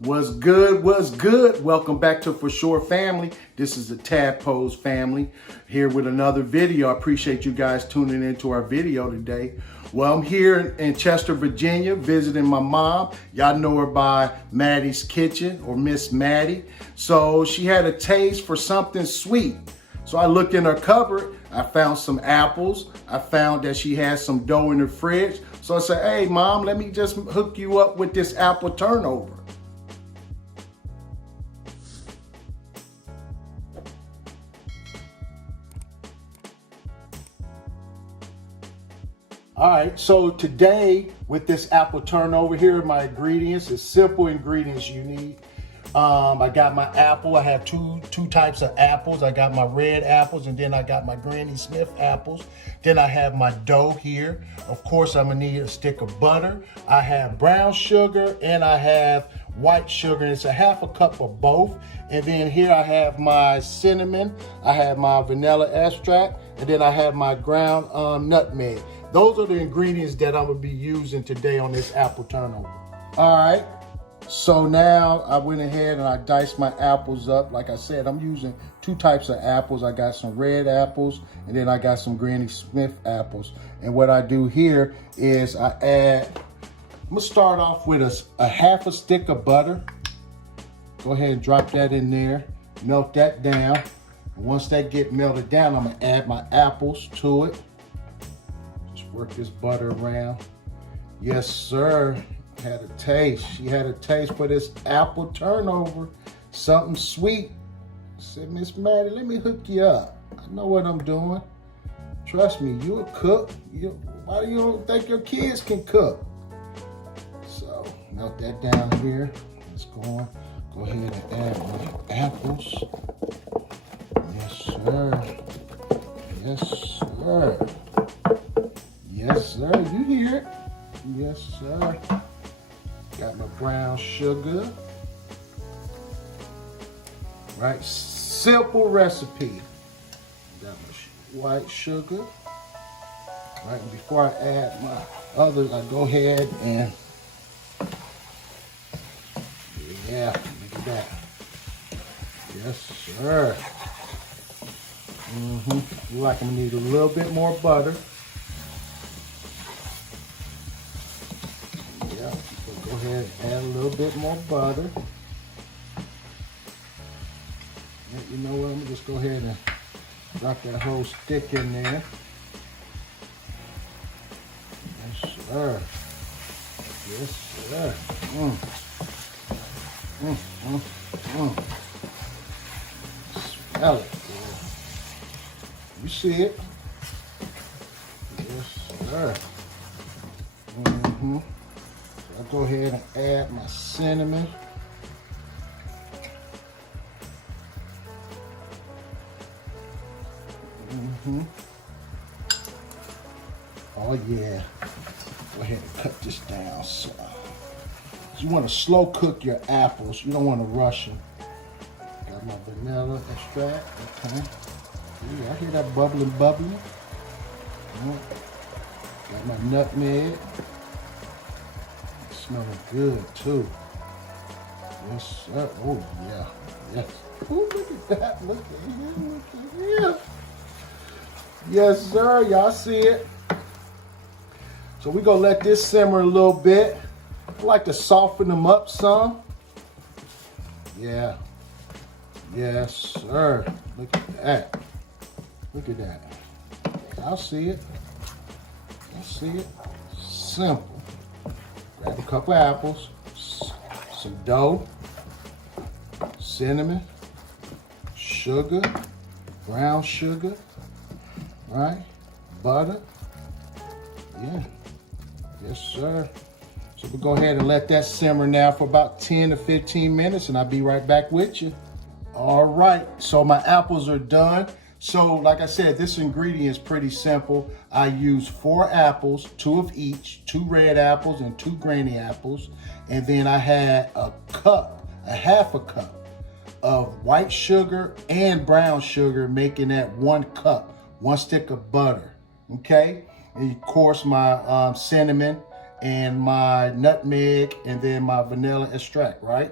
What's good? What's good? Welcome back to For Sure Family. This is the Tadpoles family here with another video. I appreciate you guys tuning into our video today. Well, I'm here in Chester, Virginia, visiting my mom. Y'all know her by Maddie's Kitchen or Miss Maddie. So she had a taste for something sweet. So I looked in her cupboard. I found some apples. I found that she had some dough in the fridge. So I said, hey, Mom, let me just hook you up with this apple turnover. All right, so today with this apple turnover, here are my ingredients. It's simple ingredients you need. I got my apple. I have two types of apples. I got my red apples, and then I got my Granny Smith apples. Then I have my dough here. Of course, I'm gonna need a stick of butter. I have brown sugar and I have white sugar. It's a half a cup of both. And then here I have my cinnamon. I have my vanilla extract, and then I have my ground nutmeg. Those are the ingredients that I'm gonna be using today on this apple turnover. All right. So now I went ahead and I diced my apples up. Like I said, I'm using two types of apples. I got some red apples and then I got some Granny Smith apples. And what I do here is I'm gonna start off with a half a stick of butter. Go ahead and drop that in there, melt that down. And once that get melted down, I'm gonna add my apples to it. Just work this butter around. Yes, sir. Had a taste. She had a taste for this apple turnover. Something sweet. I said, Miss Maddie, let me hook you up. I know what I'm doing. Trust me, you a cook. Why do you don't think your kids can cook? So melt that down here. Let's go ahead and add my apples. Yes, sir. Yes, sir. Yes, sir. You hear it? Yes, sir. Got my brown sugar. Right, simple recipe. Got my white sugar. Right, and before I add my others, I go ahead and, yeah, look at that. Yes, sir. Look like I'm gonna need a little bit more butter. Go ahead and add a little bit more butter. You know what, I'm gonna just go ahead and drop that whole stick in there. Yes, sir. Yes, sir. Smell it, boy. You see it? Yes, sir. I'll go ahead and add my cinnamon. Oh yeah. Go ahead and cut this down. So you want to slow cook your apples. You don't want to rush them. Got my vanilla extract. Okay. Yeah, I hear that bubbling. Got my nutmeg. Smelling good too. Yes, sir. Oh yeah. Yes. Oh, look at that. Look at him. Look at him. Yes, sir. Y'all see it. So we're gonna let this simmer a little bit. I like to soften them up some. Yeah. Yes, sir. Look at that. Look at that. Y'all see it. Y'all see it. Simple. Grab a couple apples, some dough, cinnamon, sugar, brown sugar, right? Butter. Yeah. Yes, sir. So we'll go ahead and let that simmer now for about 10 to 15 minutes, and I'll be right back with you. All right, so my apples are done. So like I said, this ingredient is pretty simple. I use 4 apples, 2 of each, 2 red apples and 2 granny apples. And then I had a half a cup of white sugar and brown sugar, making that 1 cup, 1 stick of butter, okay? And of course my cinnamon and my nutmeg and then my vanilla extract, right?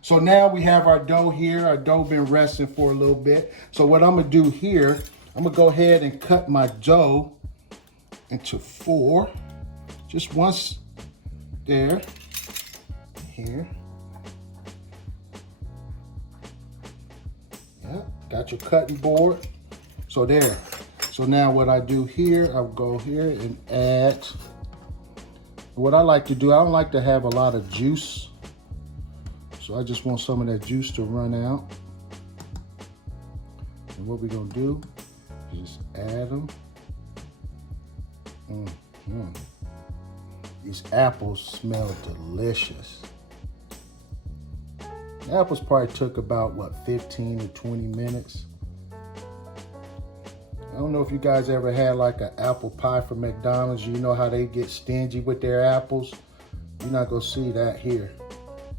So now we have our dough here. Our dough been resting for a little bit. So what I'm gonna do here, I'm gonna go ahead and cut my dough into 4. Just once there, here. Yep, got your cutting board. So there. So now what I do here, I'll go here and add. What I like to do, I don't like to have a lot of juice. So I just want some of that juice to run out. And what we're gonna do is just add them. These apples smell delicious. The apples probably took about, what, 15 to 20 minutes. I don't know if you guys ever had like an apple pie from McDonald's. You know how they get stingy with their apples? You're not gonna see that here.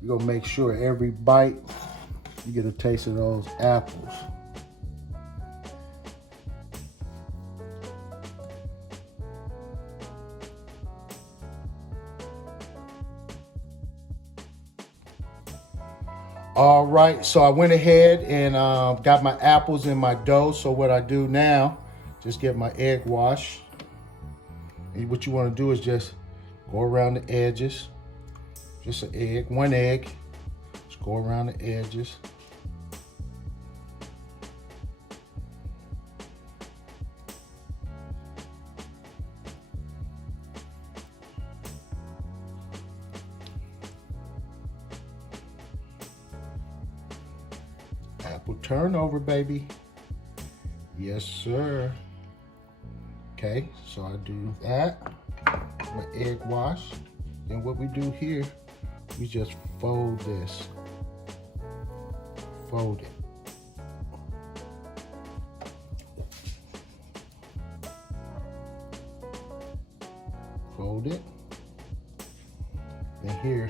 You're gonna make sure every bite, you get a taste of those apples. All right, so I went ahead and got my apples in my dough. So what I do now, just get my egg wash. And what you want to do is just go around the edges. Just an egg, 1 egg. Just go around the edges. Apple turnover, baby. Yes, sir. Okay, so I do that. My egg wash. Then what we do here, we just fold this. Fold it. Fold it. And here,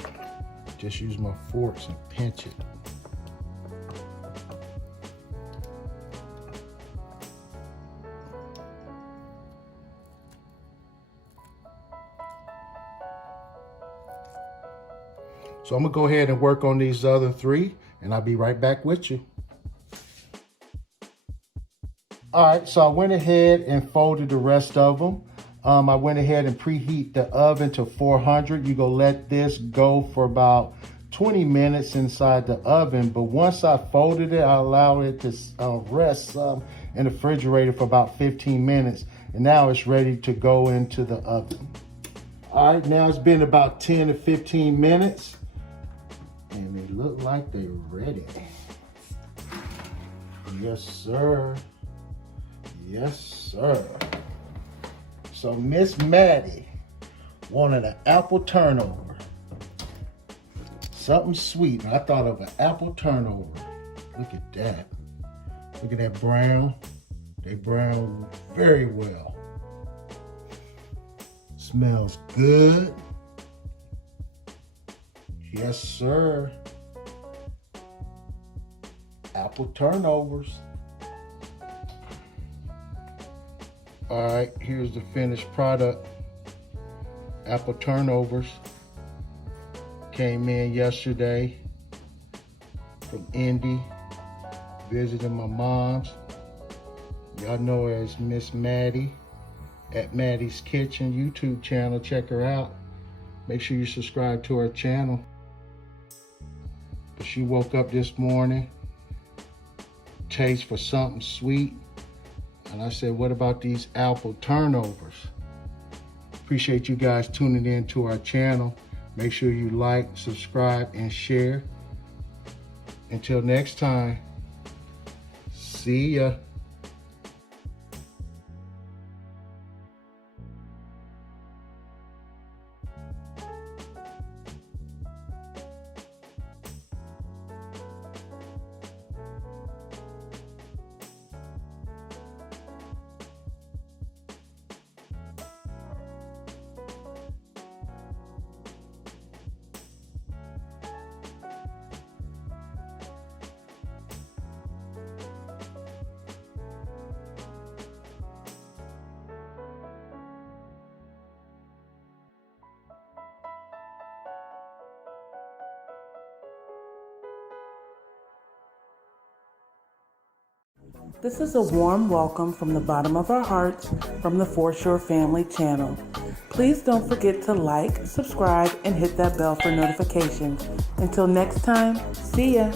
just use my forks and pinch it. So I'm gonna go ahead and work on these other 3, and I'll be right back with you. All right, so I went ahead and folded the rest of them. I went ahead and preheat the oven to 400. You're gonna let this go for about 20 minutes inside the oven. But once I folded it, I allowed it to rest in the refrigerator for about 15 minutes. And now it's ready to go into the oven. All right, now it's been about 10 to 15 minutes. And they look like they're ready. Yes, sir. Yes, sir. So Miss Maddie wanted an apple turnover. Something sweet. And I thought of an apple turnover. Look at that. Look at that brown. They brown very well. Smells good. Yes, sir. Apple turnovers. All right, here's the finished product. Apple turnovers. Came in yesterday from Indy, visiting my mom's. Y'all know her as Miss Maddie at Maddie's Kitchen YouTube channel. Check her out. Make sure you subscribe to her channel. She woke up this morning, taste for something sweet. And I said, what about these apple turnovers? Appreciate you guys tuning in to our channel. Make sure you like, subscribe, and share. Until next time, see ya. This is a warm welcome from the bottom of our hearts from the Foreshore Family channel. Please don't forget to like, subscribe, and hit that bell for notifications. Until next time, see ya!